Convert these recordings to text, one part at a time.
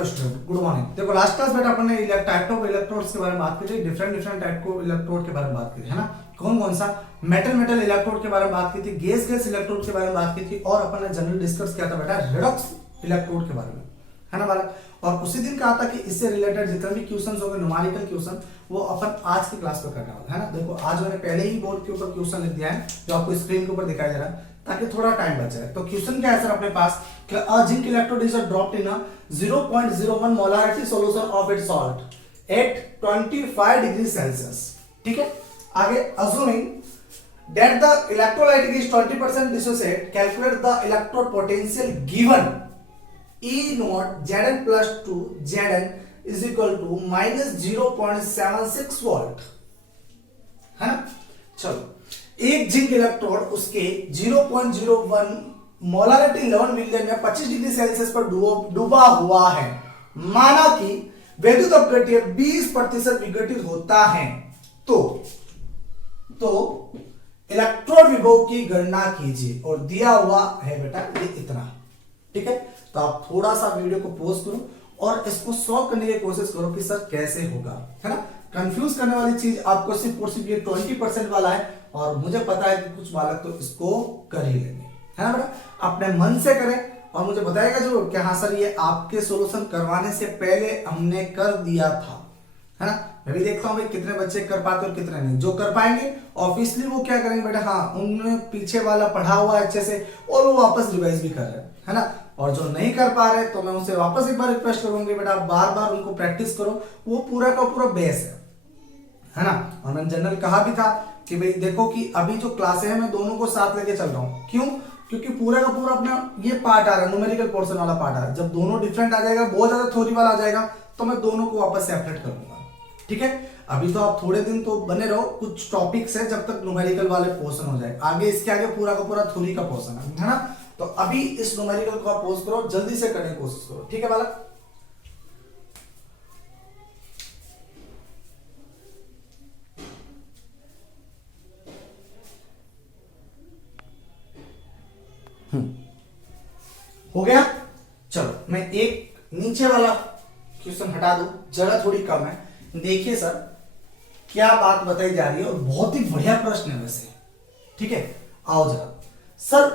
Hello student, good morning. देखो last class बेटा अपन ने टाइप ऑफ इलेक्ट्रोड्स के बारे में बात की थी, डिफरेंट टाइप को इलेक्ट्रोड के बारे में बात की थी, है ना। कौन कौन सा? मेटल इलेक्ट्रोड के बारे में बात की थी, गैस इलेक्ट्रोड के बारे में बात की थी, और अपन ने जनरल डिस्कस किया था बेटा रेडॉक्स इलेक्ट्रोड के बारे में, है ना बालक। और उसी दिन कहा था कि इससे रिलेटेड जितने भी क्वेश्चंस होंगे न्यूमेरिकल क्वेश्चन, वो अपन आज की क्लास में करने वाले, है ना। देखो आज मैंने पहले ही बोर्ड के ऊपर क्वेश्चन लिख दिया है, जो आपको स्क्रीन के ऊपर दिखाई दे रहा है, ताकि थोड़ा टाइम बच जाए। तो क्वेश्चन क्या है सर अपने पास? A zinc electrode is dropped in a 0.01 molarity solution of its salt at 25 degrees Celsius. ठीक है, आगे assuming that the electrolytic is 20% dissociate, calculate the electrode potential given E naught Zn plus 2 Zn is equal to minus 0.76 volt, है ना। चलो एक zinc electrode उसके 0.01 molarity 11 million में 25 degree Celsius पर डूबा हुआ है, माना कि वैद्युत अपघट्य 20% विघटित होता है, तो इलेक्ट्रोड विभव की गणना कीजिए, और दिया हुआ है बेटा ये इतना। ठीक है, तो आप थोड़ा सा वीडियो को पॉज करो और इसको सॉल्व करने की कोशिश करो कि सर कैसे होगा, है ना। कंफ्यूज करने वाली चीज आपको सिर्फ और सिर्फ ये 20% वाला है, और मुझे पता है कि कुछ बालक तो इसको कर ही लेंगे, है ना बेटा। अपने मन से करें और मुझे बताएगा जरूर कि हाँ सर ये आपके सॉल्यूशन करवाने से पहले हमने कर दिया था, है ना। मैं भी देखता हूँ भाई कितने बच्चे कर पाते और कितने नहीं। जो कर पाएंगे ऑब्वियसली वो क्या करेंगे बेटा, हाँ उन्होंने पीछे वाला पढ़ा हुआ है अच्छे से और वो वापस रिवाइज भी कर रहे हैं, है ना। और जो नहीं कर पा रहे तो मैं उनसे वापस एक बार रिक्वेस्ट करूंगी बेटा बार बार उनको प्रैक्टिस करो, वो पूरा का पूरा बेस है ना। और मैंने जनरल कहा भी था कि भाई देखो कि अभी जो क्लासे है मैं दोनों को साथ लेके चल रहा हूँ। क्यों? क्योंकि पूरा का पूरा अपना ये पार्ट आ रहा है, न्यूमेरिकल पोर्शन वाला पार्ट आ रहा है। जब दोनों डिफरेंट आ जाएगा, बहुत ज्यादा थ्योरी वाला आ जाएगा, तो मैं दोनों को वापस सेपरेट करूंगा। ठीक है, अभी तो आप थोड़े दिन तो बने रहो, कुछ टॉपिक्स है जब तक न्यूमेरिकल वाले पोर्शन हो जाए, आगे इसके आगे पूरा का पूरा थ्योरी का पोर्शन है ना। तो अभी इस न्यूमेरिकल को आप पोज करो, जल्दी से करने की कोशिश करो। ठीक है बालक, हो गया। चलो मैं एक नीचे वाला क्वेश्चन हटा दूं, जगह थोड़ी कम है। देखिए सर क्या बात बताई जा रही है, और बहुत ही बढ़िया प्रश्न है वैसे। ठीक है, आओ जरा सर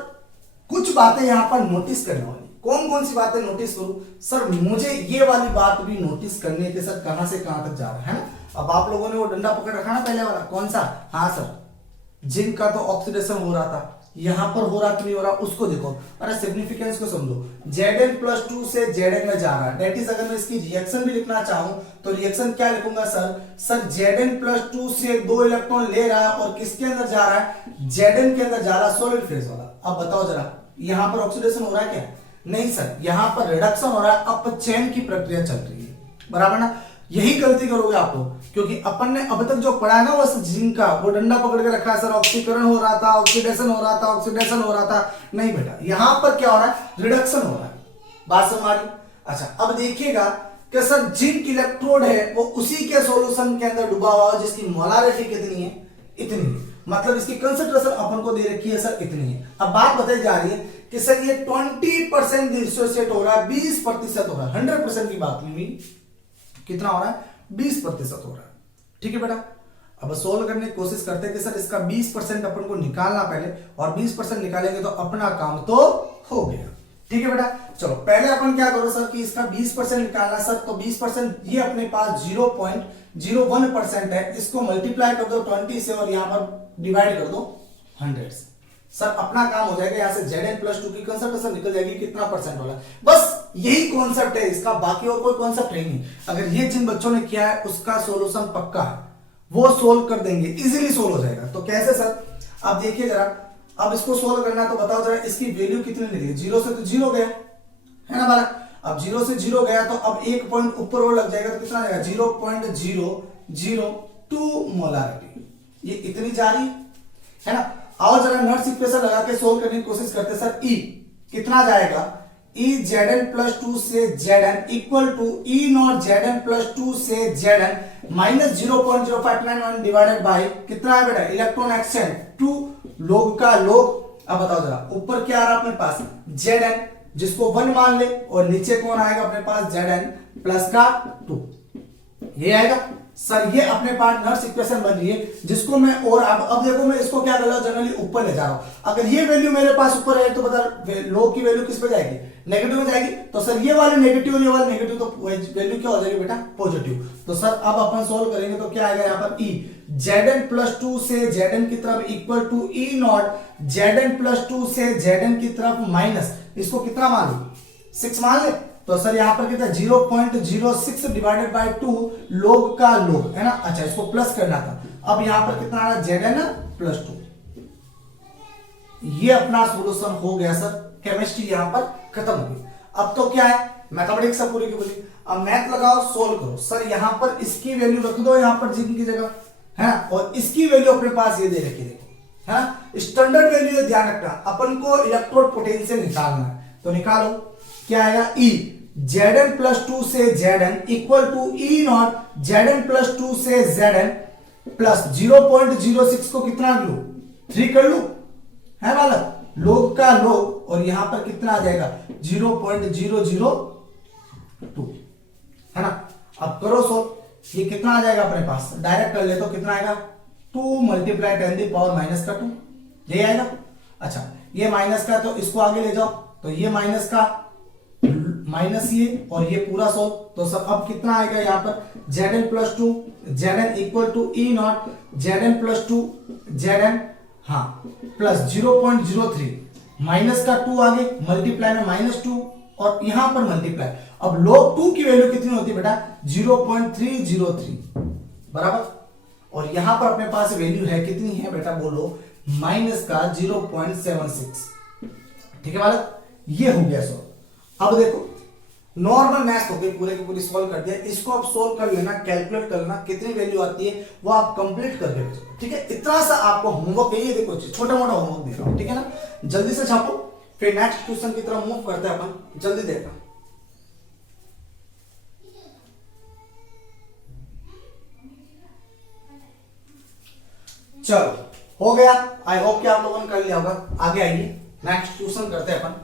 कुछ बातें यहां पर नोटिस करने वाली। कौन कौन सी बातें नोटिस करूं सर? मुझे ये वाली बात भी नोटिस करनी है कि सर कहां से कहां तक जा रहा है ना। अब आप लोगों ने वो डंडा पकड़ रखा ना पहले वाला, कौन सा? हाँ सर जिंक का तो ऑक्सीडेशन हो रहा था, यहां पर हो रहा कि नहीं हो रहा उसको देखो, अरे सिग्निफिकेंस को समझो। Zn+2 से Zn में जा रहा है, डेट इज अगर मैं इसकी रिएक्शन भी लिखना चाहूं तो रिएक्शन क्या लिखूंगा सर Zn+2 से 2 इलेक्ट्रॉन ले रहा है, और किसके अंदर जा रहा है? Zn के अंदर जा रहा है, सॉलिड फेज वाला। अब बताओ जरा यहां पर ऑक्सीडेशन हो रहा है क्या? नहीं सर, यहां पर रिडक्शन हो रहा है, अपचयन की प्रक्रिया चल रही है, बराबर ना। यही गलती करोगे आप लोग, क्योंकि अपन ने अब तक जो पढ़ा है ना वो जिंक का, वो डंडा पकड़ के रखा है सर ऑक्सीकरण हो रहा था, ऑक्सीडेशन हो रहा था, ऑक्सीडेशन हो रहा था। नहीं बेटा, यहां पर क्या हो रहा है? रिडक्शन हो रहा है। बात समझ आ रही? अच्छा अब देखिएगा कि सर जिंक इलेक्ट्रोड है वो उसी के सॉल्यूशन के अंदर डूबा हुआ है जिसकी मोलारिटी कितनी है? इतनी। मतलब इसकी कंसंट्रेशन अपन को दे रखी है सर इतनी है। अब बात बताई जा रही है कि सर ये 20% डिसोसिएट हो रहा है, 20% हो रहा है, 100% की बात नहीं हुई। कितना हो रहा है? 20% हो रहा है। ठीक है बेटा, अब सोल्व करने की कोशिश करते हैं कि सर इसका 20% अपन को निकालना पहले, और 20% निकालेंगे तो अपना काम तो हो गया। ठीक है बेटा, चलो पहले अपन क्या करो सर कि इसका 20% निकालना सर, तो 20% ये अपने पास 0.01% है, इसको मल्टीप्लाई कर दो 20 से और यहां पर डिवाइड कर दो 100 से। सर अपना काम हो जाएगा, यहां से Zn+2 की कंसंट्रेशन निकल जाएगी कितना परसेंट वाला। बस यही कॉन्सेप्ट है इसका, बाकी और कोई कॉन्सेप्ट है नहीं। अगर ये जिन बच्चों ने किया है उसका सॉल्यूशन पक्का है, वो सोल्व कर देंगे, इजीली सोल्व हो जाएगा। तो कैसे सर? अब देखिए जरा, अब इसको सोल्व करना है तो बताओ जरा इसकी वैल्यू कितनी निकली? 0 से तो 0 गया, है ना बालक। अब 0 से 0 गया तो अब एक पॉइंट ऊपर और लग जाएगा तो कितना जाएगा? 0.002 मोलारिटी, ये इतनी जा रही है ना। आओ जरा नर्स इक्वेशन लगा के सोल्व करने की कोशिश करते सर। E कितना जाएगा? E Zn+2 से Zn equal to E not Zn+2 से Zn माइनस 0.0591 डिवाइडेड बाय कितना है बेटा? इलेक्ट्रॉन एक्सचेंज 2 लोग का लोग। अब बताओ जरा ऊपर क्या आ रहा है अपने पास? Zn जिसको 1 मान ले, और नीचे कौन आएगा अपने पास, Zn प्लस का 2, ये आएगा सर। ये अपने पास नर्स इक्वेशन बन रही है, जिसको मैं, और अब देखो मैं इसको क्या कर रहा हूं, जनरली ऊपर ले जा रहा हूं। अगर ये वैल्यू मेरे पास ऊपर है तो बता लोग की वैल्यू किस पे जाएगी, नेगेटिव में जाएगी। तो सर ये वाली नेगेटिव और ये वाली नेगेटिव, तो वैल्यू क्या हो जाएगी बेटा, पॉजिटिव। तो सर अब अपन सोल्व करेंगे तो क्या आएगा यहाँ पर, ई Zn प्लस 2 से Zn की तरफ equal to E not Zn plus 2 से Zn की तरफ माइनस, इसको कितना मान लो, 6 मान ले। तो सर यहां पर कितना, 0.06 डिवाइडेड बाय 2 लोग का लोग, है ना। अच्छा, इसको प्लस करना था। अब यहां पर कितना आ रहा, Zn प्लस 2। ये अपना सॉल्यूशन हो गया सर, केमिस्ट्री यहां पर खत्म हो गई। अब तो क्या है, मैथमेटिक्स से पूरी की पूरी। अब मैथ लगाओ, सोल्व करो। सर यहां पर इसकी वैल्यू रख दो यहां पर जिन की जगह, है ना, और इसकी वैल्यू अपने पास ये दे रखी, देखो, है ना। स्टैंडर्ड वैल्यू ध्यान रखना, अपन को इलेक्ट्रोड पोटेंशियल निकालना है, तो निकालो। क्या आएगा, ई Zn प्लस 2 से Zn equal to E not Zn plus 2 से Zn प्लस 0.06 को कितना लू, 3 कर लू, है बालक, लोग का लोग, और यहां पर कितना आ जाएगा, 0.002, है ना। अब करो सोल्व, ये कितना आ जाएगा अपने पास, डायरेक्ट कर ले तो कितना आएगा, 2 मल्टीप्लाई 10 की पावर माइनस का 2, ये आएगा। अच्छा, ये माइनस का, तो इसको आगे ले जाओ, तो ये माइनस का माइनस ये, और ये पूरा सोल्व। तो सब अब कितना आएगा यहाँ पर, Zn plus 2 Zn equal to E not Zn plus 2 Zn, हाँ, प्लस 0.03 माइनस का 2 आगे, मल्टीप्लाई में -2, और यहां पर मल्टीप्लाई। अब log 2 की वैल्यू कितनी होती है बेटा, 0.303 बराबर, और यहां पर अपने पास वैल्यू है कितनी है बेटा, बोलो, माइनस का 0.76। ठीक है बालक, ये हो गया सो। अब देखो नॉर्मल मैथ हो गई, पूरे की पूरी सॉल्व कर दिया। इसको आप सॉल्व कर लेना, कैलकुलेट कर लेना, कितनी वैल्यू आती है वो आप कंप्लीट कर देना। ठीक है, इतना सा आपको होमवर्क है, ये देखो छोटा मोटा होमवर्क दे रहा हूं, ठीक है ना। जल्दी से छापो, फिर नेक्स्ट क्वेश्चन की तरफ मूव करते हैं अपन, जल्दी देखना। चलो हो गया, आई होप कि आप लोगों ने कर लिया होगा। आगे आइए, नेक्स्ट क्वेश्चन करते हैं अपन।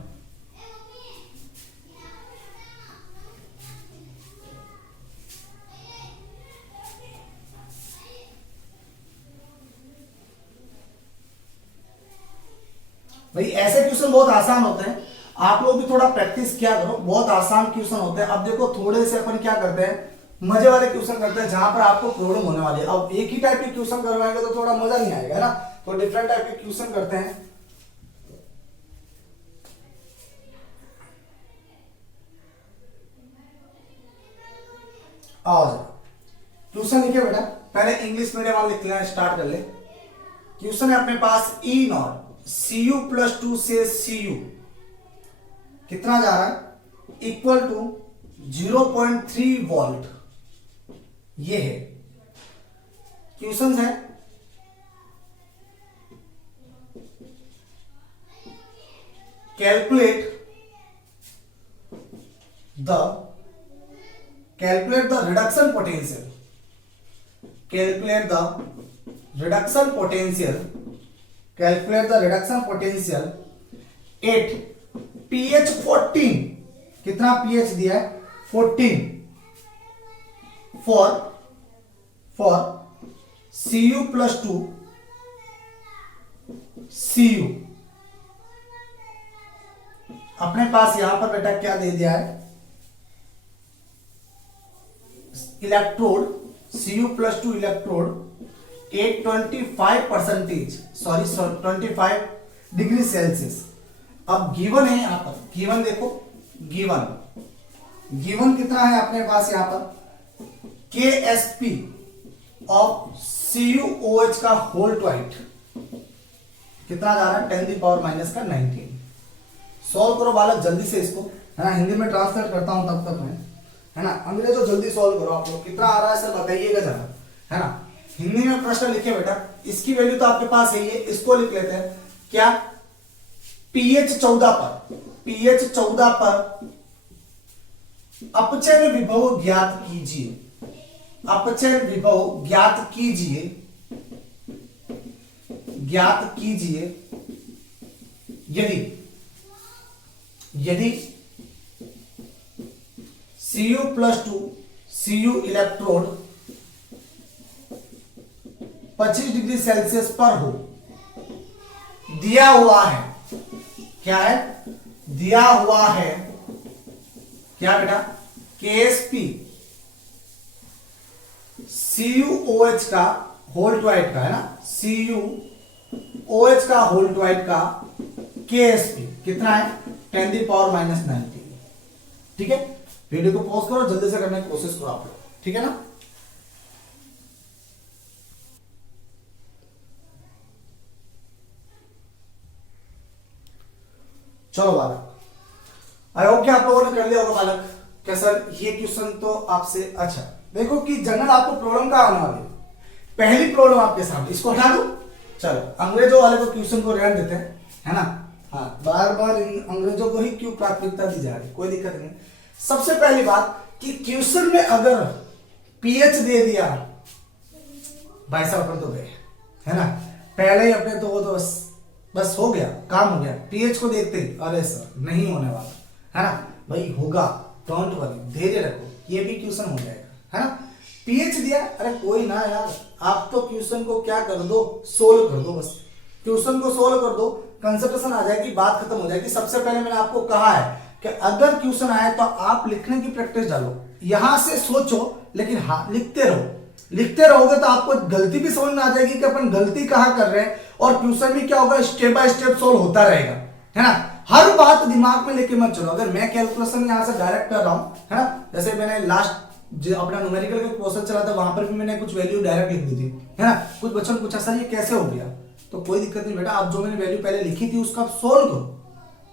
भाई ऐसे क्वेश्चन बहुत आसान होते हैं, आप लोग भी थोड़ा प्रैक्टिस किया करो, बहुत आसान क्वेश्चन होते हैं। अब देखो थोड़े से अपन क्या करते हैं, मजे वाले क्वेश्चन करते हैं जहां पर आपको प्रॉब्लम होने वाली है। अब एक ही टाइप के क्वेश्चन करवाएंगे तो थोड़ा मजा नहीं आएगा ना, तो डिफरेंट टाइप के क्वेश्चन करते हैं। आओ क्वेश्चन लिखे बेटा, पहले इंग्लिश मीडियम वाले लिख लेना, स्टार्ट कर ले। क्वेश्चन है अपने पास, ई नॉट Cu प्लस 2 से Cu कितना जा रहा है, इक्वल टू 0.3 वोल्ट, ये है क्वेश्चन है। Calculate the reduction potential, calculate the reduction potential, calculate the reduction potential at pH 14, कितना pH दिया है, 14 for Cu plus 2 Cu। अपने पास यहां पर बेटा क्या दे दिया है, electrode Cu plus 2 electrode 25% sorry 25 degree Celsius. अब गिवन है यहां पर, गिवन देखो, गिवन कितना है अपने पास यहां पर, KSP ऑफ CuOH का होल ट्वाइट कितना जा रहा है, 10 की पावर माइनस का 19। सॉल्व करो बालक जल्दी से इसको, है ना, हिंदी में ट्रांसलेट करता हूं तब तक मैं, है ना। अंग्रेजों जल्दी सॉल्व करो आप लोग, कितना आ रहा है सर बताइएगा जरा, है ना। हिंदी में प्रश्न लिखे बेटा, इसकी वैल्यू तो आपके पास है, ये इसको लिख लेते हैं क्या, pH 14 पर अपचयन विभव ज्ञात कीजिए, अपचयन विभव ज्ञात कीजिए यदि यदि Cu+2 Cu electrode 25 degree Celsius पर हो, दिया हुआ है, क्या है, दिया हुआ है, क्या बेटा, KSP CuOH का होल ट्वाइट का है ना, CuOH का होल ट्वाइट का KSP कितना है, 10⁻⁻90। ठीक है, वीडियो को पॉज करो, जल्दी से करने की कोशिश करो आप लोग, ठीक है ना। चलो बालक, आई होप कि आप लोगों ने कर लिया होगा बालक। क्या सर ये क्वेश्चन तो आपसे, अच्छा देखो कि जनरल आपको प्रॉब्लम का आने वाली है। पहली प्रॉब्लम आपके सामने, इसको हटा दो। चलो अंग्रेजों वाले को क्वेश्चन को रहने देते हैं, है ना। हाँ, बार बार इन अंग्रेजों को ही क्यों प्राथमिकता दी जा रही है, कोई दिक्कत नहीं। सबसे पहली बात कि क्वेश्चन में अगर पीएच दे दिया, भाई साहब अपन तो गए, है ना, पहले ही अपने तो वो तो बस हो गया, काम हो गया। पीएच को देखते ही अरे सर नहीं होने वाला, है ना भाई, होगा, डोंट वरी, धैर्य रखो, ये भी क्वेश्चन हो जाएगा, है ना। पीएच दिया, अरे कोई ना यार, आप तो क्वेश्चन को क्या कर दो, सोल्व कर दो, बस क्वेश्चन को सोल्व कर दो, कंसंट्रेशन आ जाएगी, बात खत्म हो जाएगी। सबसे पहले मैंने आपको कहा है कि अगर क्वेश्चन आए तो आप लिखने की प्रैक्टिस डालो, यहां से सोचो, लेकिन हाँ लिखते रहो। लिखते रहोगे तो आपको गलती भी समझ में आ जाएगी कि अपन गलती कहां कर रहे हैं, और क्वेश्चन भी क्या होगा, स्टेप बाय स्टेप सोल्व होता रहेगा, है ना। हर बात दिमाग में लेके मत चलो। अगर मैं कैलकुलेशन यहां से डायरेक्ट कर रहा हूं, है ना, जैसे मैंने लास्ट जो अपना न्यूमेरिकल का क्वेश्चन चला था, वहां पर भी मैंने कुछ वैल्यू डायरेक्ट लिख दी थी, है ना। कुछ बच्चों ने पूछा सर ये कैसे हो गया, तो कोई दिक्कत नहीं बेटा, आप जो मैंने वैल्यू पहले लिखी थी उसका सोल्व करो,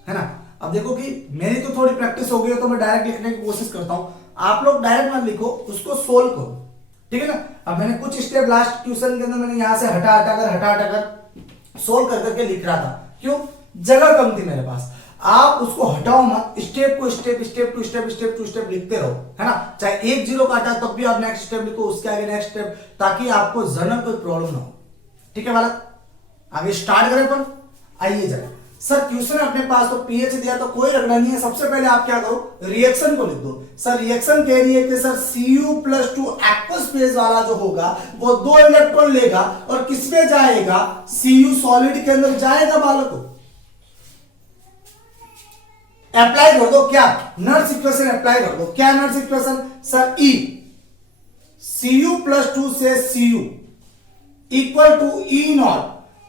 है ना। अब देखो कि मेरी तो थोड़ी प्रैक्टिस हो गई है तो मैं डायरेक्ट लिखने की कोशिश करता हूं, आप लोग डायरेक्ट मत लिखो, उसको सोल्व करो, ठीक है ना। अब मैंने कुछ स्टेप लास्ट क्वेश्चन के अंदर मैंने यहां से हटा हटा कर सोल्व कर करके लिख रहा था, क्यों, जगह कम थी मेरे पास। आप उसको हटाओ मत, स्टेप को स्टेप टू स्टेप लिखते रहो, है ना। चाहे 1 0 काटा तब भी आप नेक्स्ट स्टेप लिखो, उसके आगे नेक्स्ट स्टेप, ताकि आपको जनरल कोई प्रॉब्लम ना हो, ठीक है बालक। आगे स्टार्ट करें अपन, आइए जरा। सर क्वेश्चन अपने पास तो पीएच दिया तो कोई रगड़ा नहीं है। सबसे पहले आप क्या करो, रिएक्शन को लिख दो। सर रिएक्शन कह रही है कि सर Cu+2 एक्वस फेज वाला जो होगा वो 2 इलेक्ट्रॉन लेगा और किसमें जाएगा, Cu सॉलिड के अंदर जाएगा बालकों। अप्लाई कर दो, क्या नर्स इक्वेशन अप्लाई कर दो। क्या Nernst equation, sir E Cu+2 से Cu equal to E0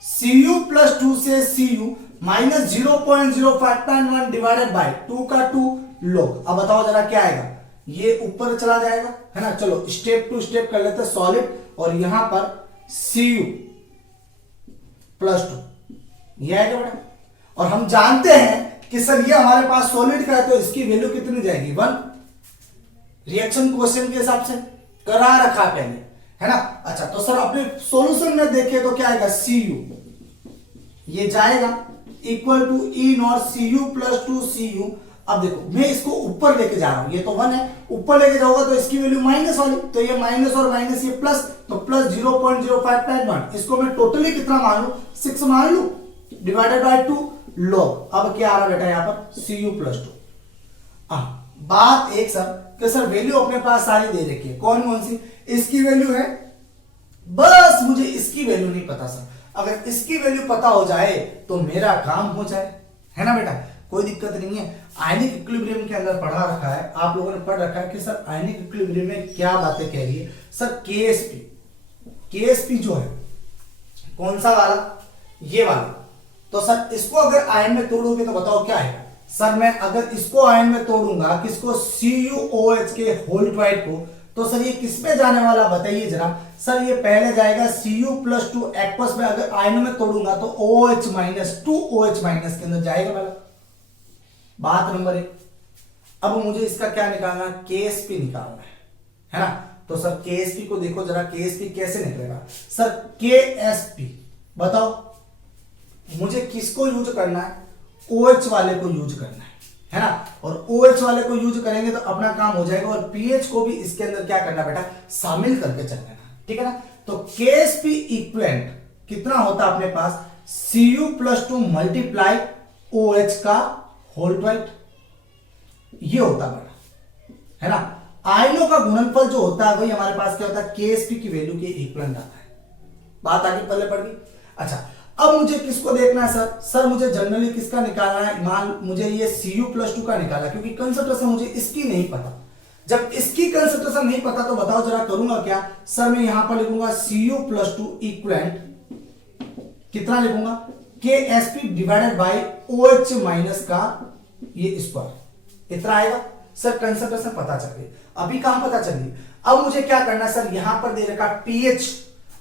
Cu+2 से Cu माइनस 0.0591 डिवाइडेड बाय 2 का 2 लोग। अब बताओ जरा क्या आएगा, ये ऊपर चला जाएगा, है ना। चलो स्टेप टू स्टेप कर लेते हैं सॉलिड, और यहां पर Cu+2 ये आएगा बेटा। और हम जानते हैं कि सर ये हमारे पास सॉलिड का है तो इसकी वैल्यू कितनी जाएगी, 1। रिएक्शन क्वेश्चन के हिसाब से करा रखा पहले, है ना। अच्छा तो सर अपने सॉल्यूशन में देखें तो क्या आएगा, Cu ये जाएगा equal to E0 Cu+2 Cu। अब देखो मैं इसको ऊपर लेके जा रहा हूं, ये तो 1 है, ऊपर लेके जाऊंगा तो इसकी वैल्यू माइनस वाली, तो ये माइनस और माइनस ये प्लस, तो प्लस 0.0591, इसको मैं टोटली कितना मान लू, 6 मान लू, डिवाइडेड बाय 2 लॉग। अब क्या आ रहा बेटा यहाँ पर, Cu+2। बात एक सर कि सर वैल्यू अपने पास सारी दे रखी है, कौन कौन सी, इसकी वैल्यू है, बस मुझे इसकी वैल्यू नहीं पता सर। अगर इसकी वैल्यू पता हो जाए तो मेरा काम हो जाए, है ना बेटा, कोई दिक्कत नहीं है। आयनिक इक्विलिब्रियम के अंदर पढ़ा रखा है, आप लोगों ने पढ़ रखा है कि सर आयनिक इक्विलिब्रियम में क्या बातें कह रही है। सर KSP जो है कौन सा वाला, ये वाला, तो सर इसको अगर आयन में तोड़ोगे तो बताओ क्या है। सर मैं अगर इसको आयन में तोड़ूंगा, किसको, CuOH के होल ट्वाइट को, तो सर ये किस पे जाने वाला बताइए जरा। सर ये पहले जाएगा Cu+2 एक्वस में, अगर आयनों में तोड़ूंगा तो OH- 2OH- के अंदर जाएगा वाला। बात नंबर 1। अब मुझे इसका क्या निकालना, KSP निकालना है ना। तो सर KSP को देखो जरा, KSP कैसे निकलेगा। सर KSP बताओ मुझे किसको यूज करना है, OH वाले को यूज करना है ना। और OH वाले को यूज करेंगे तो अपना काम हो जाएगा, और पीएच को भी इसके अंदर क्या करना बेटा, शामिल करके चल लेना, ठीक है ना। तो KSP इक्विवेलेंट कितना होता है अपने पास, Cu+2 मल्टीप्लाई OH का होल ट्वाइट, ये होता है बेटा, है ना। आयनों का गुणनफल जो होता है वही हमारे पास क्या होता है, KsP की वैल्यू के इक्वलेंट आता है। बात आगे पहले पड़ गई। अच्छा, अब मुझे किसको देखना है सर मुझे जनरली किसका निकालना है, मान मुझे ये Cu+2 का निकाला, क्योंकि कंसंट्रेशन मुझे इसकी नहीं पता। जब इसकी कंसंट्रेशन नहीं पता तो बताओ जरा करूंगा क्या सर, मैं यहां पर लिखूंगा Cu+2 इक्वलेंट कितना लिखूंगा, KsP divided by OH minus का ये स्क्वायर, इतना आएगा सर। कंसंट्रेशन पता चल गई, अभी कहां पता चली। अब मुझे क्या करना है सर, यहां पर दे रखा pH।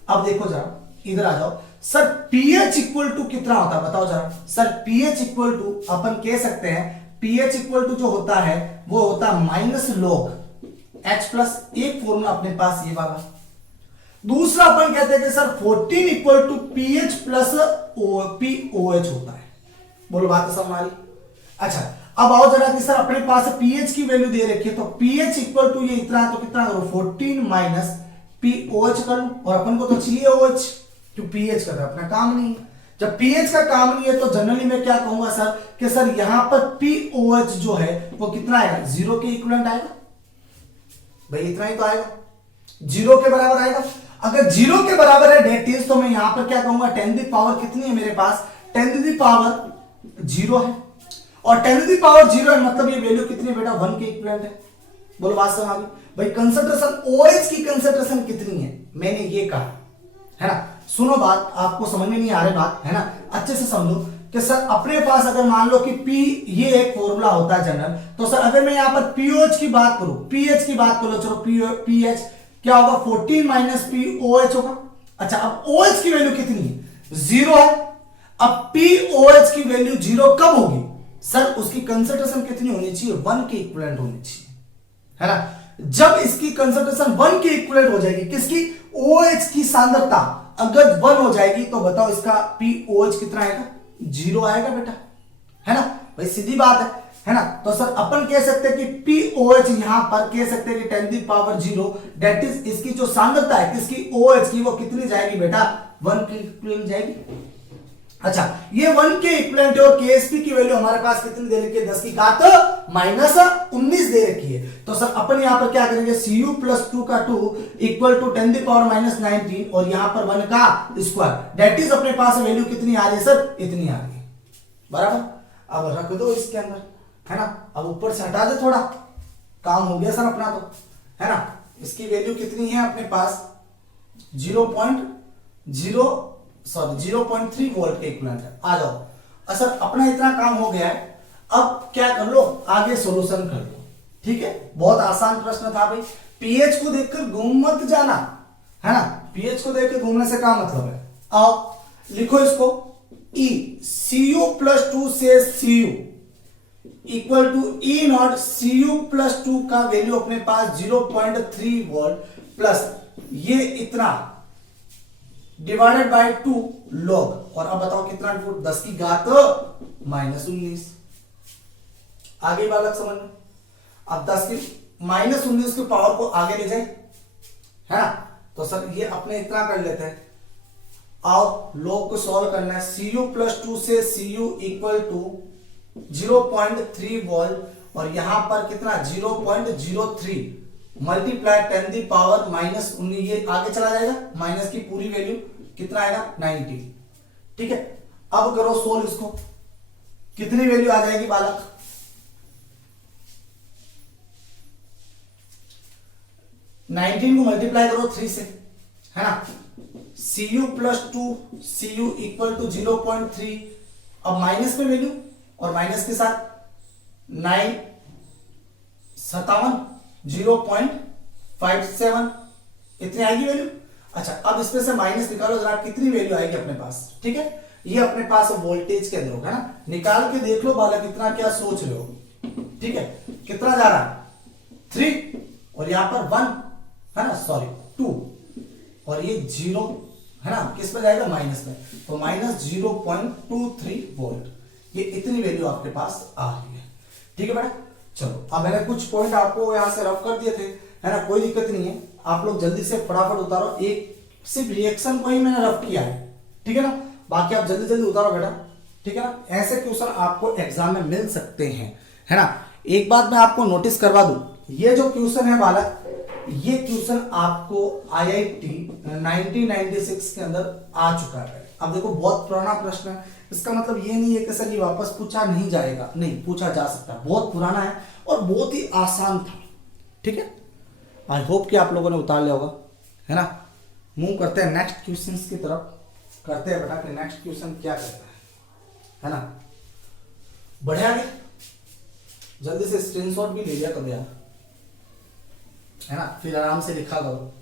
अब देखो जरा इधर आ जाओ सर, pH इक्वल टू कितना होता है बताओ जरा सर। pH इक्वल टू अपन कह सकते हैं, pH इक्वल टू जो होता है वो होता है माइनस लॉग H प्लस, एक फॉर्मूला अपने पास ये वाला। दूसरा अपन कहते हैं कि sir 14 equal to pH plus POH होता है। बोलो बात समझ आ रही। अच्छा, अब आओ जरा कि सर अपने पास pH की वैल्यू दे रखी है, तो pH इक्वल टू ये इतना है तो कितना करो 14 माइनस POH कर लो, और अपन को तो चाहिए OH, तो pH का अपना काम नहीं है। जब pH का काम नहीं है तो जनरली मैं क्या कहूंगा सर कि सर यहां पर POH जो है वो कितना आएगा, 0 के इक्विवेलेंट आएगा। भाई इतना ही तो आएगा, 0 के बराबर आएगा। अगर 0 के बराबर है डेट इज, तो मैं यहां पर क्या कहूंगा 10 दी पावर कितनी है मेरे पास, 10 दी पावर 0 है, और 10 दी पावर 0 है मतलब ये वैल्यू कितनी है बेटा, 1 के इक्विवेलेंट है। बोलो बात समझ आ गई। भाई कंसंट्रेशन OH की कंसंट्रेशन कितनी है मैंने ये कहा, है ना। सुनो बात, आपको समझ में नहीं आ रही बात, है ना, अच्छे से समझो कि सर अपने पास अगर मान लो कि P ये एक फॉर्मूला होता है जनरल, तो सर अगर मैं यहां पर POH की बात करूं, pH की बात करो, चलो pH क्या होगा 14 माइनस POH होगा। अच्छा, अब OH की वैल्यू कितनी है, 0 है। अब POH की वैल्यू 0 कब होगी सर, उसकी कंसंट्रेशन कितनी होनी चाहिए, 1 के इक्विवेलेंट होनी चाहिए, है ना। जब इसकी कंसंट्रेशन 1 के इक्विवेलेंट हो जाएगी, किसकी, OH की सांद्रता अगर 1 हो जाएगी तो बताओ इसका POH कितना आएगा, 0 आएगा बेटा, है ना। भाई सीधी बात है ना। तो सर अपन कह सकते हैं कि POH यहां पर कह सकते हैं कि 10 दी पावर 0, दैट इज इसकी जो सांद्रता है किसकी, OH की, वो कितनी जाएगी बेटा, 1 के इक्विवेलेंट जाएगी। अच्छा, ये 1 के इक्विवेलेंट है, और KsP की वैल्यू हमारे पास कितनी दे रखी है, 10 की घात -19 दे रखी है। तो सर अपन यहां पर क्या करेंगे, Cu+2 का 2 इक्वल टू 10 दी पावर -19, और यहां पर 1 का स्क्वायर, दैट इज अपने पास वैल्यू कितनी आ रही है सर, इतनी आ रही है, बराबर। अब रख दो इसके अंदर, है ना। अब ऊपर से हटा दे, थोड़ा काम हो गया सर अपना, तो है ना। इसकी वैल्यू कितनी है अपने पास, 0.3 वोल्ट के इक्विवेलेंट है। आ जाओ सर, अपना इतना काम हो गया है, अब क्या कर लो, आगे सॉल्यूशन कर लो, ठीक है। बहुत आसान प्रश्न था भाई, pH को देखकर घूम मत जाना, है ना। pH को देखकर घूमने से क्या मतलब है। आओ लिखो इसको, E Cu+2 से Cu equal to E0 Cu+2 का वैल्यू अपने पास 0.3 वोल्ट प्लस ये इतना डिवाइडेड बाय 2 लॉग, और अब बताओ कितना, 10 की घात -19। आगे बालक समझ में, अब 10 की -19 के पावर को आगे ले जाए, है ना। तो सर ये अपने इतना कर लेते हैं, आओ लॉग को सॉल्व करना है। Cu+2 से Cu इक्वल टू 0.3 वोल्ट, और यहां पर कितना 0.03 मल्टीप्लाई 10 दी पावर -19, ये आगे चला जाएगा, माइनस की पूरी वैल्यू कितना आएगा 90, ठीक है। अब करो सोल्व इसको, कितनी वैल्यू आ जाएगी बालक, नाइनटीन को मल्टीप्लाई करो 3 से, है ना। Cu+2 Cu इक्वल टू 0.3, अब माइनस में वैल्यू, और माइनस के साथ 57 0.57 इतनी आएगी वैल्यू। अच्छा, अब इसमें से माइनस निकालो जरा, कितनी वैल्यू आएगी अपने पास, ठीक है। ये अपने पास वोल्टेज के अंदर होगा ना, निकाल के देख लो बालक, कितना क्या सोच रहे हो, ठीक है। कितना जा रहा है 3, और यहां पर 1 है ना, सॉरी 2, और ये 0 है ना, किस पे जाएगा, माइनस में, तो -0.23 वोल्ट, ये इतनी वैल्यू आपके पास आ रही है, ठीक है बेटा। चलो, अब मैंने कुछ पॉइंट आपको यहां से रफ कर दिए थे, है ना, कोई दिक्कत नहीं है, आप लोग जल्दी से फटाफट उतारो, एक सिर्फ रिएक्शन को ही मैंने रफ किया है, ठीक है ना, बाकी आप जल्दी जल्दी उतारो बेटा, ठीक है ना। ऐसे क्वेश्चन आपको एग्जाम में मिल सकते हैं, है ना। एक बात मैं आपको नोटिस करवा दूं, ये जो क्वेश्चन है बालक, ये क्वेश्चन आपको आईआईटी 1996 के अंदर आ चुका है। अब देखो बहुत पुराना प्रश्न है, इसका मतलब ये नहीं है कि सर ये वापस पूछा नहीं जाएगा, नहीं पूछा जा सकता है, बहुत पुराना है और बहुत ही आसान था। ठीक है, आई होप कि आप लोगों ने उतार लिया होगा, है ना। मूव करते हैं नेक्स्ट क्वेश्चन की तरफ, करते हैं बेटा कि नेक्स्ट क्वेश्चन क्या कहता है ना। बढ़िया है, जल्दी से स्क्रीनशॉट भी ले लिया करो यार, है ना, फिर आराम से लिखा करो।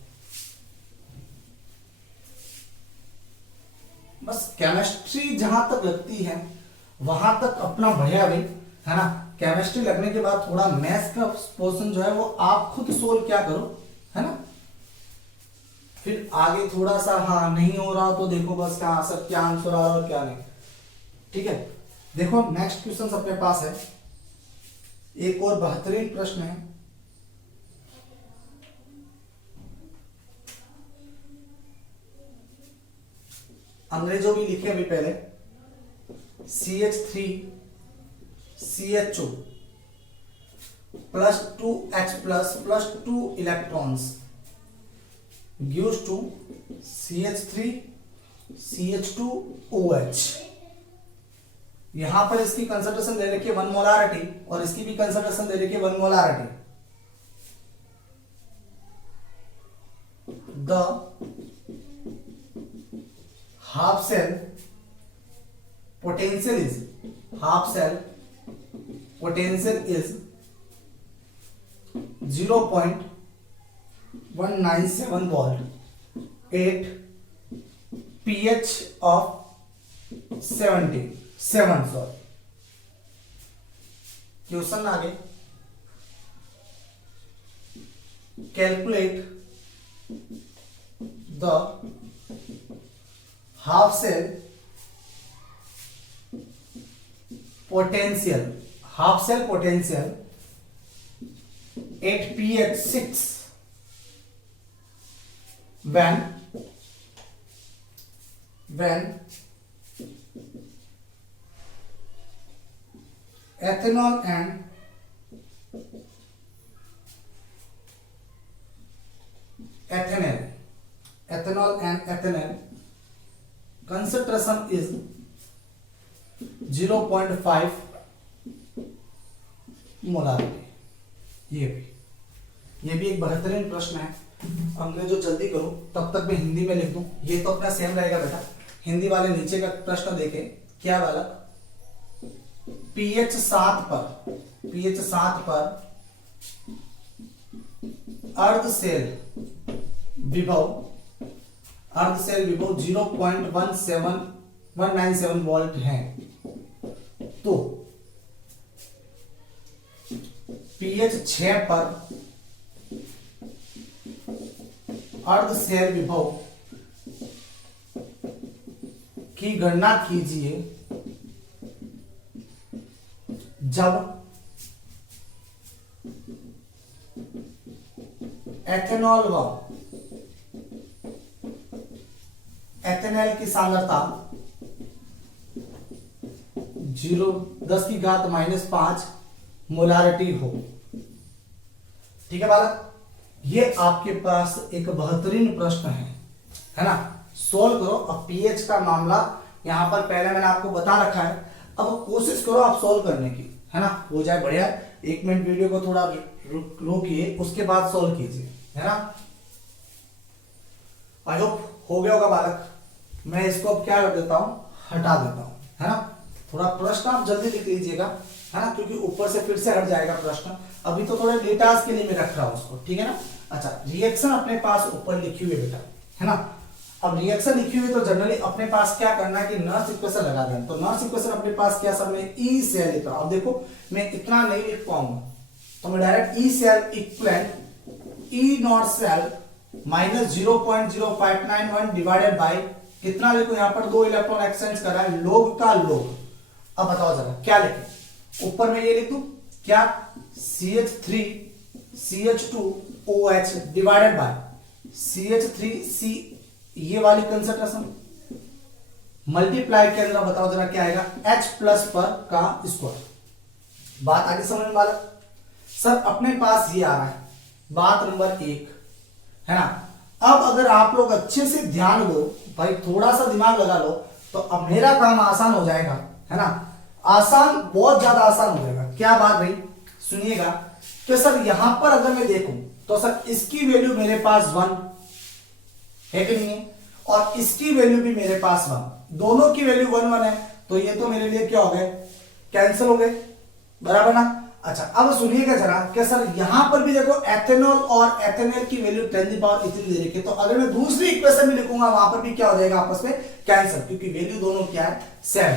बस केमिस्ट्री जहां तक लगती है वहां तक अपना बढ़िया भी, है ना। केमिस्ट्री लगने के बाद थोड़ा मैथ्स का पोर्शन जो है वो आप खुद सोल्व क्या करो, है ना। फिर आगे थोड़ा सा हाँ नहीं हो रहा तो देखो बस क्या आंसर, क्या आंसर आ रहा है और क्या नहीं। ठीक है, देखो नेक्स्ट क्वेश्चन अपने पास है, एक और बेहतरीन प्रश्न है। अंग्रेजों भी लिखे अभी पहले, CH3 CH2 plus 2H plus 2 electrons gives to CH3 CH2 OH। यहां पर इसकी कंसंट्रेशन दे रखी है 1 मोलारिटी और इसकी भी कंसंट्रेशन दे रखी है 1 molarity. The half cell potential is, half cell potential is 0.197 volt at pH of 77। Sorry, question आगे, calculate the half cell potential, half cell potential at pH 6 when ethanol and ethanol concentration is 0.5 molarity. ये भी एक बेहतरीन प्रश्न है। अंग्रेजों जल्दी करो, तब तक मैं हिंदी में लिख दूं, ये तो अपना सेम रहेगा बेटा। हिंदी वाले नीचे का प्रश्न देखे क्या वाला, pH 7 पर अर्ध सेल विभव 0.197 वोल्ट है, तो pH 6 पर अर्ध सेल विभव की गणना कीजिए जब एथेनॉल व एथेनॉल की सांद्रता 10⁻⁵ मोलारिटी हो। ठीक है बालक, ये आपके पास एक बेहतरीन प्रश्न है ना। सोल्व करो। अब पीएच का मामला यहां पर पहले मैंने आपको बता रखा है, अब कोशिश करो आप सोल्व करने की, है ना, हो जाए बढ़िया। 1 मिनट वीडियो को थोड़ा रोकिए, उसके बाद सोल्व कीजिए, है ना। आई होप हो गया होगा बालक। मैं इसको अब क्या कर देता हूं, हटा देता हूं, है ना। थोड़ा प्रश्न आप जल्दी लिख लीजिएगा, है ना, क्योंकि ऊपर से फिर से हट जाएगा प्रश्न। अभी तो थोड़े डेटास के लिए मैं रख रहा हूं उसको, ठीक है ना। अच्छा, रिएक्शन अपने पास ऊपर लिखी हुई है बेटा, है ना। अब रिएक्शन लिखी हुई तो जनरली अपने पास क्या करना है कि नर्स इक्वेशन लगा दें। तो नर्स इक्वेशन अपने पास क्या सब में ई सेल लिख रहा हूं। अब देखो मैं इतना नहीं लिख पाऊंगा, तो मैं direct E cell equivalent E not cell minus 0.0591 divided by कितना लिखो, यहां पर 2 इलेक्ट्रॉन एक्सचेंज कर रहा है, लोग का लोग। अब बताओ जरा क्या लिखे, ऊपर में ये लिख दूं क्या, CH3 CH2OH divided by CH3C, ये वाली कंसंट्रेशन मल्टीप्लाई के अंदर बताओ जरा क्या आएगा, H प्लस पर का स्क्वायर। बात आगे समझ में बालक, सर अपने पास ये आ रहा है बात नंबर 1, है ना। अब अगर आप लोग अच्छे से ध्यान दो भाई, थोड़ा सा दिमाग लगा लो, तो अब मेरा काम आसान हो जाएगा, है ना। आसान, बहुत ज्यादा आसान हो जाएगा। क्या बात भाई, सुनिएगा कि सर यहां पर अगर मैं देखूं तो सर इसकी वैल्यू मेरे पास 1 है कि नहीं है, और इसकी वैल्यू भी मेरे पास 1, दोनों की वैल्यू 1 1 है, तो ये तो मेरे लिए क्या हो गए, कैंसिल हो गए, बराबर ना। अच्छा अब सुनिएगा जरा कि सर यहां पर भी देखो एथेनॉल और एथेनॉल की वैल्यू 10 की पावर इतनी दे रखी है, तो अगर मैं दूसरी इक्वेशन में लिखूंगा वहां पर भी क्या हो जाएगा, आपस में कैंसिल, क्योंकि वैल्यू दोनों क्या है, सेम।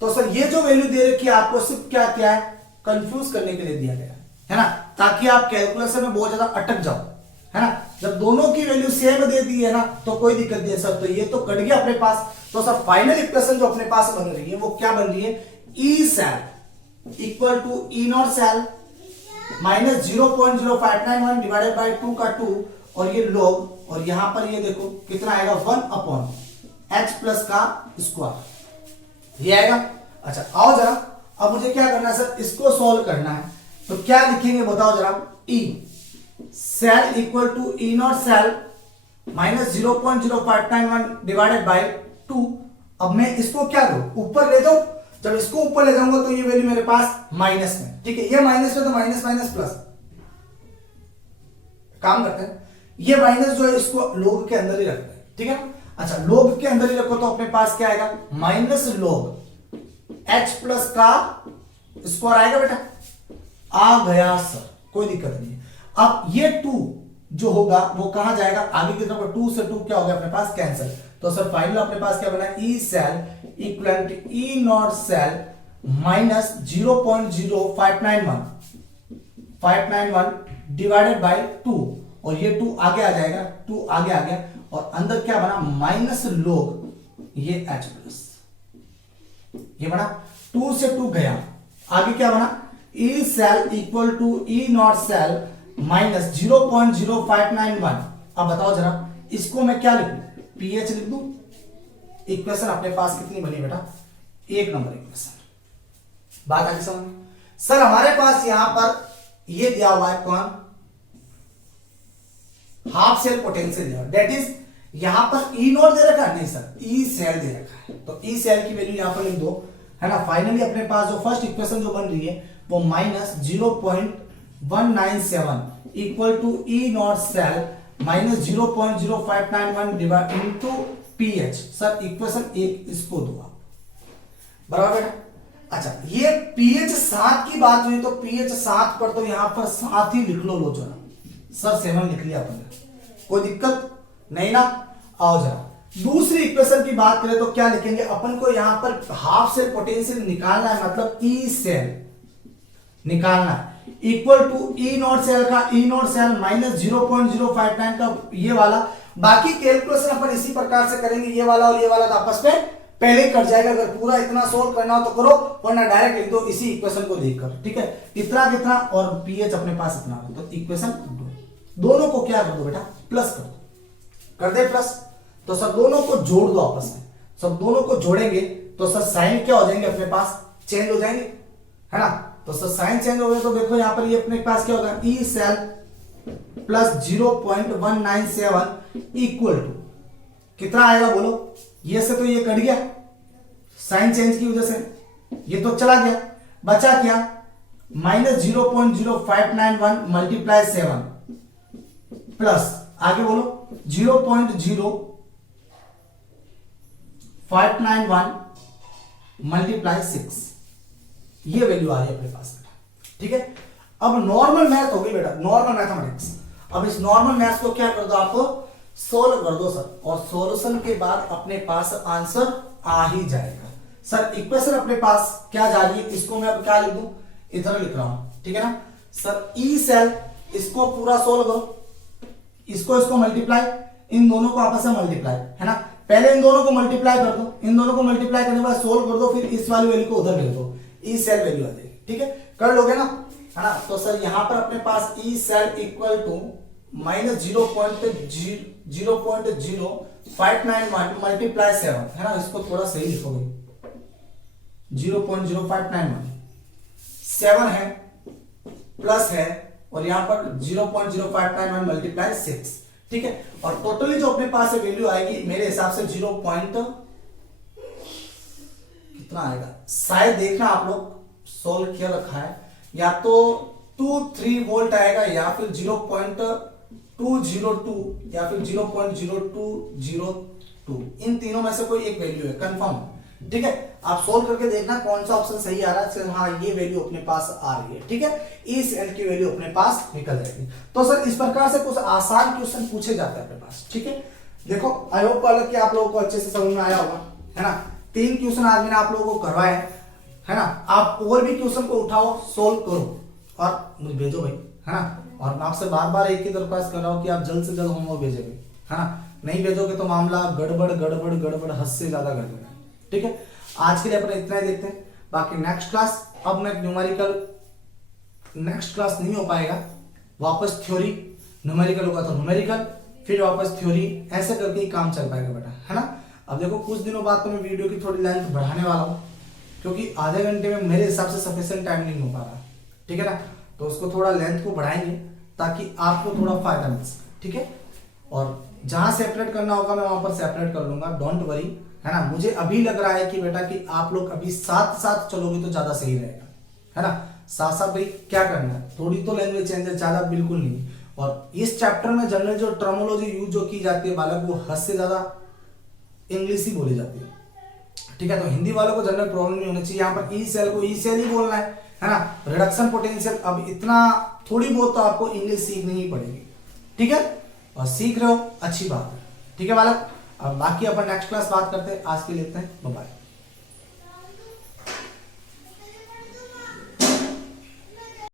तो सर ये जो वैल्यू दे रखी है आपको सिर्फ क्या क्या है, कंफ्यूज करने के लिए दिया गया है ना, ताकि आप कैलकुलेशन में बहुत ज्यादा अटक जाओ, है ना। जब दोनों की वैल्यू सेम दे दी है ना तो कोई दिक्कत नहीं है सर, तो ये तो कट गया अपने पास। तो सर फाइनल इक्वेशन जो अपने पास बन रही है वो क्या बन रही है, E cell equal to E not cell minus 0.0591 divided by 2 का 2, और ये log, और यहां पर ये देखो कितना आएगा 1 अपॉन h प्लस का स्क्वायर, ये आएगा। अच्छा आओ जरा, अब मुझे क्या करना है सर, इसको सॉल्व करना है, तो क्या लिखेंगे बताओ जरा, e cell equal to E not cell minus 0.0591 divided by 2। अब मैं इसको क्या करूं, ऊपर ले जाऊं, जब इसको ऊपर ले जाऊंगा तो ये वैल्यू मेरे पास माइनस में, ठीक है, ये माइनस में तो माइनस माइनस प्लस, काम करते हैं, ये माइनस जो है इसको लोग के अंदर ही रखते हैं, ठीक है। अच्छा लोग के अंदर ही रखो तो अपने पास क्या आएगा, माइनस लोग h प्लस का स्क्वायर आएगा बेटा, आ गया सर, कोई दिक्कत नहीं है। अब ये 2 जो होगा वो कहां जाएगा, आगे की तरफ, 2 से 2 क्या हो गया अपने पास, कैंसिल। तो सर फाइनल अपने पास क्या बना, E cell equal to E not cell minus 0.0591 divided by 2, और ये 2 आगे आ जाएगा, 2 आगे आ गया, और अंदर क्या बना, माइनस लोग ये h प्लस, ये बना 2 से 2 गया, आगे क्या बना, E cell equal to E not cell minus 0.0591। अब बताओ जरा इसको मैं क्या लिखूं, पीएच लिख दूं। इक्वेशन अपने पास कितनी बनी बेटा, 1 नंबर इक्वेशन। बात आगे समझ में। सर हमारे पास यहां पर ये दिया हुआ है कौन, हाफ सेल पोटेंशियल दिया, दैट इज यहां पर ई नॉट दे रखा है, नहीं सर ई सेल दे रखा है, तो ई सेल की वैल्यू यहां पर लिख दो, है ना। फाइनली अपने पास जो फर्स्ट इक्वेशन जो बन रही है वो minus 0.197 equal to E not cell minus 0.0591 divide into pH. Sir equation 1 इसको दो आप, बराबर है। अच्छा ये पीएच 7 की बात हुई तो पीएच 7 पर तो यहां पर 7 ही लिख लो, जरा सर 7 लिख लिया अपन, कोई दिक्कत नहीं ना। आओ जरा दूसरी इक्वेशन की बात करें तो क्या लिखेंगे, अपन को यहां पर हाफ सेल पोटेंशियल निकालना है, मतलब ई सेल निकालना है, equal to E not cell का ई नॉट सेल माइनस 0.059 का ये वाला। बाकी कैलकुलेशन अपन इसी प्रकार से करेंगे, ये वाला और ये वाला तो आपस में पहले ही कट जाएगा, अगर पूरा इतना सोल्व करना हो तो करो, वरना डायरेक्ट लिख दो इसी इक्वेशन को देखकर, ठीक है। इतना कितना और पीएच अपने पास इतना हो, तो इक्वेशन दोनों को क्या कर दो बेटा, प्लस कर दो, कर दे प्लस, तो सब दोनों को जोड़ दो आपस में, सब दोनों को जोड़ेंगे तो सर साइन क्या हो जाएंगे अपने पास, चेंज हो जाएंगे, है ना। तो सर साइन चेंज हो गए तो देखो यहां पर ये अपने पास क्या होगा, E cell plus 0.197 equal to कितना आएगा बोलो, ये से तो ये कट गया साइन चेंज की वजह से, ये तो चला गया, बचा क्या, माइनस 0.0591 मल्टीप्लाई 7 प्लस आगे बोलो 0.0591 मल्टीप्लाई 6, ये वैल्यू आ रही है अपने पास बेटा, ठीक है। अब नॉर्मल मैथ हो गई बेटा, नॉर्मल मैथमेटिक्स। अब इस नॉर्मल मैथ्स को क्या कर दो आप, सोल्व कर दो सर, और सॉल्यूशन के बाद अपने पास आंसर आ ही जाएगा। सर इक्वेशन अपने पास क्या जा रही है, इसको मैं अब क्या लिख दूं, इधर लिख रहा हूं, ठीक है ना। सर ई सेल इसको पूरा सोल्व करो, इसको इसको मल्टीप्लाई, इन दोनों को आपस में मल्टीप्लाई, है ना। पहले इन दोनों को मल्टीप्लाई कर दो, इन दोनों को मल्टीप्लाई करने के बाद सोल्व कर दो, फिर इस वाली वैल्यू को उधर भेज दो, ई सेल वैल्यू आ जाएगी, ठीक है, कर लोगे ना, है ना। तो सर यहां पर अपने पास E cell equal to minus 0.0591 multiply 7, है ना, इसको थोड़ा सही लिखोगे, 0.0591 7 है प्लस है और यहाँ पर 0.059 मल्टीप्लाई 6, ठीक है। और टोटली जो अपने पास वैल्यू आएगी मेरे हिसाब से 0. कितना आएगा, शायद देखना आप लोग सोल्व किया रखा है, या तो 23 वोल्ट आएगा या फिर 0.202 या फिर 0.0202, इन तीनों में से कोई एक वैल्यू है, कंफर्म, ठीक है। आप सोल्व करके देखना कौन सा ऑप्शन सही आ रहा है। हाँ, ये वैल्यू अपने पास आ रही है, ठीक है, इस एल की वैल्यू अपने पास निकल जाएगी। तो सर इस प्रकार से कुछ आसान क्वेश्चन पूछे जाते हैं अपने पास, ठीक है। देखो आई होप अलग कि आप लोगों को अच्छे से समझ में आया होगा, है ना। 3 क्वेश्चन आज मैंने आप लोगों को करवाए है ना। आप और भी क्वेश्चन को उठाओ, सोल्व करो और मुझे भेजो भाई, है ना। और मैं आपसे बार बार एक ही दरख्वास्त कर रहा हूँ कि आप जल्द से जल्द होमवर्क भेजेंगे, है ना। नहीं भेजोगे तो मामला गड़बड़ गड़बड़ गड़बड़ हद से ज्यादा कर देना, ठीक है। आज के लिए अपने इतना ही देखते हैं, बाकी नेक्स्ट क्लास, अब मैं न्यूमेरिकल नेक्स्ट क्लास नहीं हो पाएगा, वापस थ्योरी, न्यूमेरिकल होगा तो न्यूमेरिकल, फिर वापस थ्योरी, ऐसे करके ही काम चल पाएगा बेटा, है ना। अब देखो कुछ दिनों बाद तो मैं वीडियो की थोड़ी लेंथ बढ़ाने वाला हूँ, क्योंकि आधे घंटे में मेरे हिसाब से सफिशिएंट टाइम नहीं हो पा रहा, ठीक है ना। तो उसको थोड़ा लेंथ को बढ़ाएंगे ताकि आपको थोड़ा फायदा मिल सके, ठीक है। और जहां सेपरेट करना होगा मैं वहां पर सेपरेट कर लूंगा, डोंट वरी, है ना। मुझे अभी लग रहा है कि बेटा कि आप लोग अभी साथ साथ चलोगे तो ज्यादा सही रहेगा, है ना। साथ साथ भाई क्या करना है, थोड़ी तो लैंग्वेज चेंज है, ज्यादा बिल्कुल नहीं। और इस चैप्टर में जनरल जो टर्मोलॉजी यूज जो की जाती है बालक, वो हद से ज्यादा इंग्लिश ही बोली जाती है, ठीक है। तो हिंदी वालों को जनरल प्रॉब्लम नहीं होनी चाहिए। यहाँ पर ई सेल को ई सेल ही बोलना है ना। रिडक्शन पोटेंशियल अब इतना थोड़ी बहुत तो आपको इंग्लिश सीखनी ही पड़ेगी, ठीक है। और सीख रहे हो, अच्छी बात है, ठीक है बालक। अब बाकी अपन नेक्स्ट क्लास बात करते हैं, आज के लिए लेते हैं, बाय।